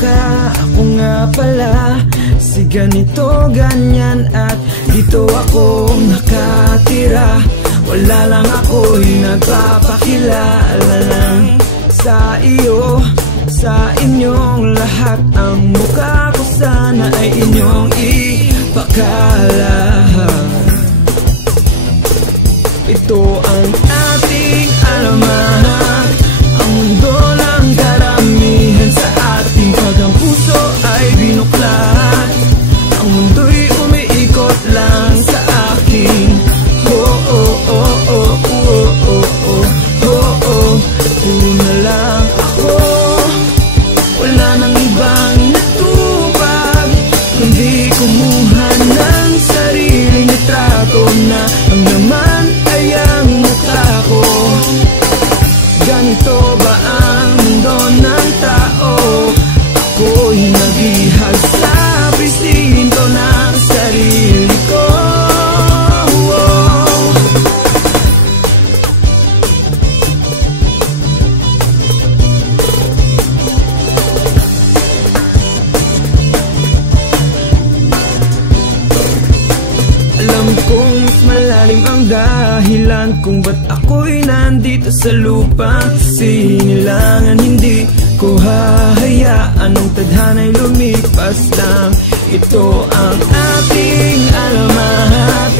ka, ako nga pala si ganito, ganyan at dito ako nakatira. Wala lang ako'y nagpapakilala lang sa iyo, sa inyong lahat. Ang mukha ko sana ay inyong ipakala. Ito ang ating alamat, ang mundo ng karamihan sa ating pag ang puso ay binuklat. Ang mundo'y umiikot lang sa akin. Oh, oh, oh, oh, oh, oh, oh, oh, oh. Puro na lang ako, wala nang ibang natupag, kundi kumuha ng sariling litrato na ang naman ay ang mukha ko. Ganito ba ang mundo ng tao? Ako'y naghihag sa presinto ng sarili ko. Alam kong mas malalim ang dahilan kung ba't ako'y nandito sa lupa. Sinilangan hindi ko hahayaan ang tadhana'y lumipas lang. Ito ang ating alamat,